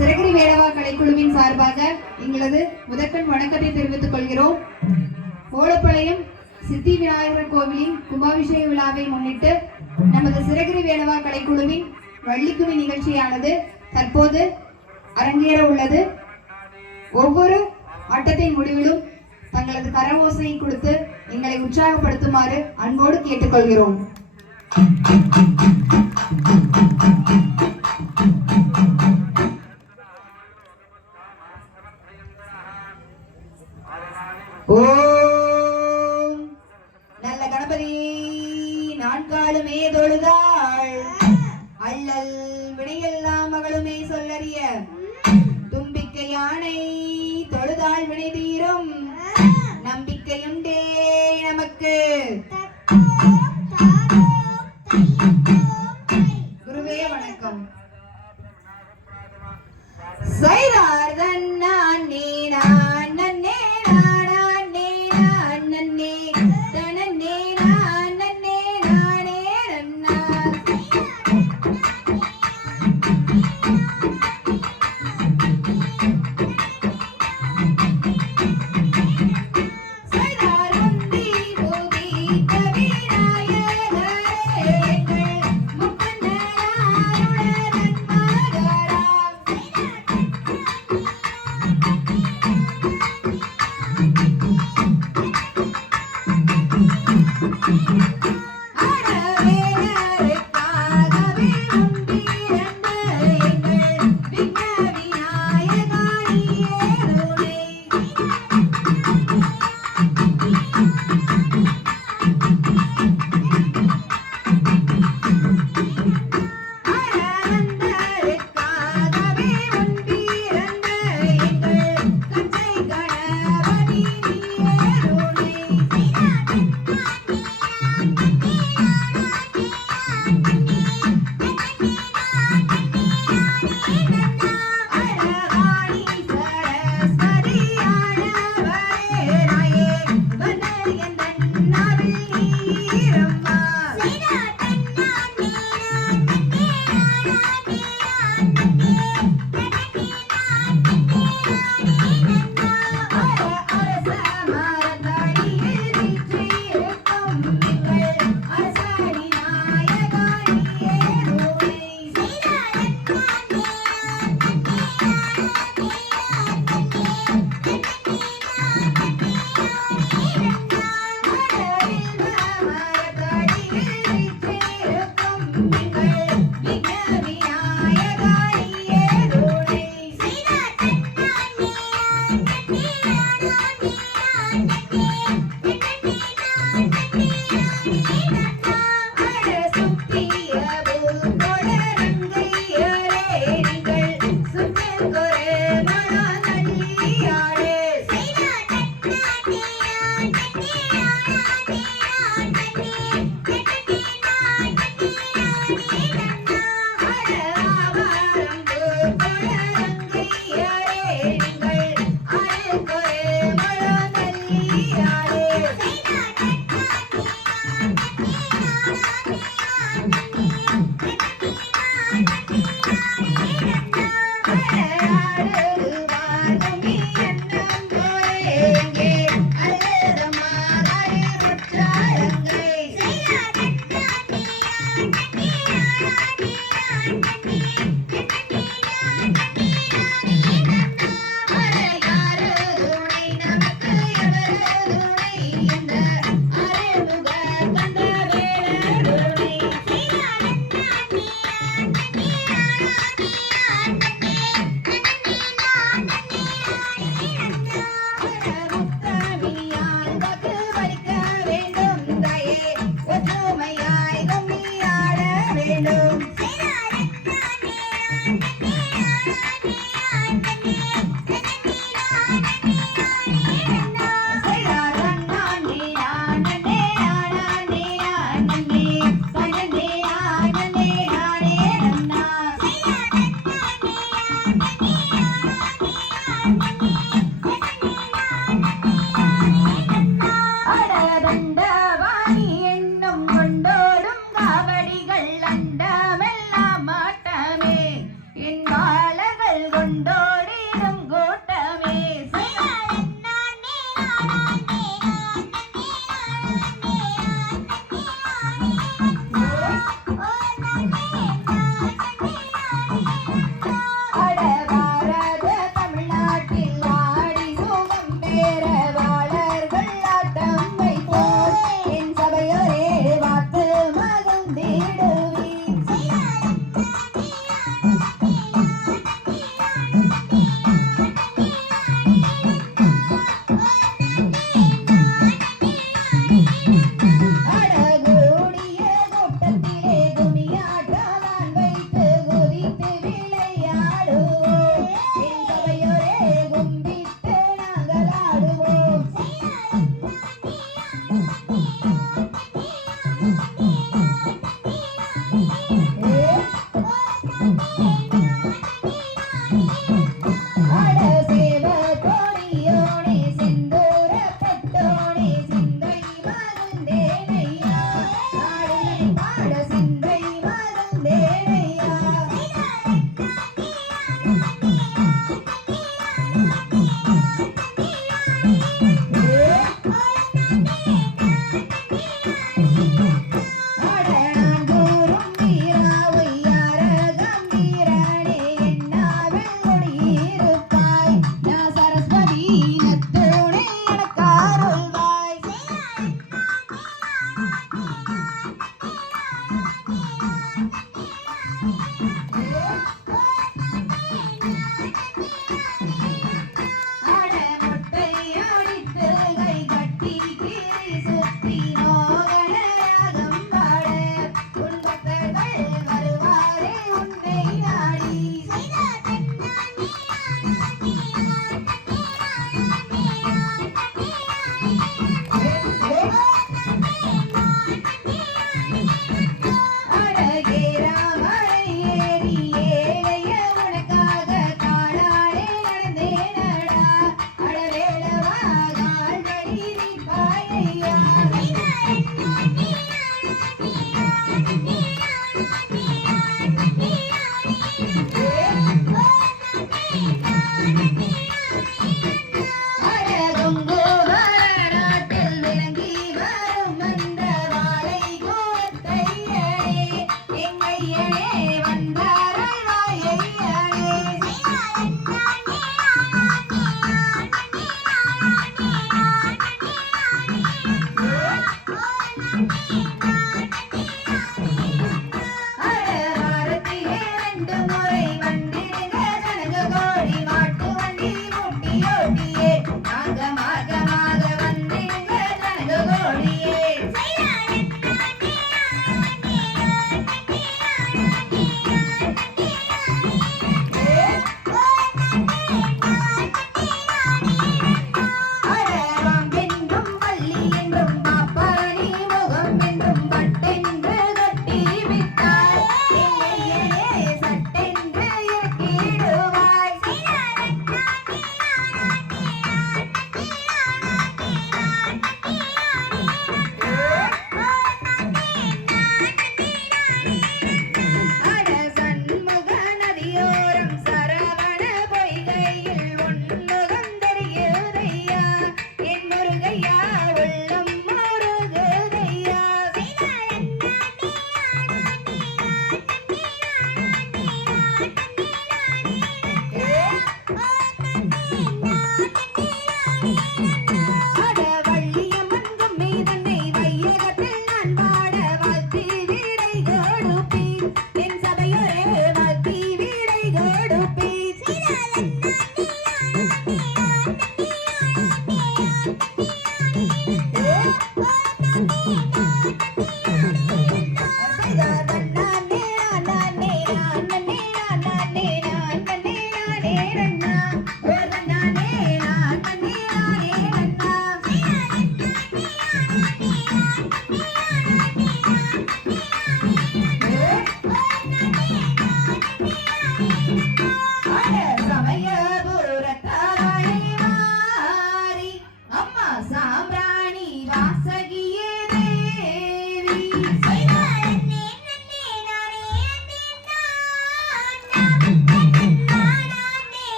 சிறகிரி வேடவா கலைக்குழுவின் சார்பாக எங்களது முதற்கண் வணக்கத்தை தெரிவித்துக் கொள்கிறோம். ஓலப்பாளையம் சித்தி விநாயகர் கோவிலின் கும்பாபிஷேக விழாவை முன்னிட்டு நமது சிறகிரி வேடவா கலைக்குழுவின் வள்ளிக்குமி நிகழ்ச்சியானது தற்போது அரங்கேற உள்ளது. ஒவ்வொரு ஆட்டத்தின் முடிவிலும் தங்களது கரவோசையை கொடுத்து எங்களை உற்சாகப்படுத்துமாறு அன்போடு கேட்டுக்கொள்கிறோம். Thank you.